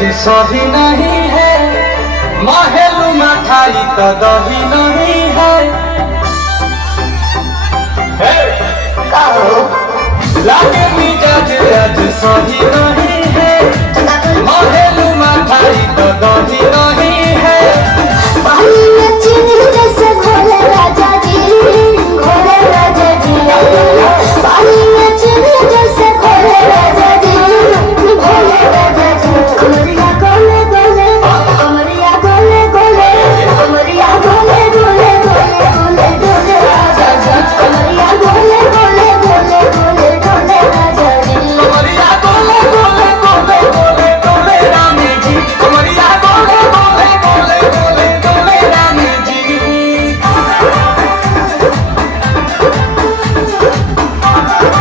सही नहीं है, महलू मठाई तो दही नहीं है। लागे मिजाज आज सही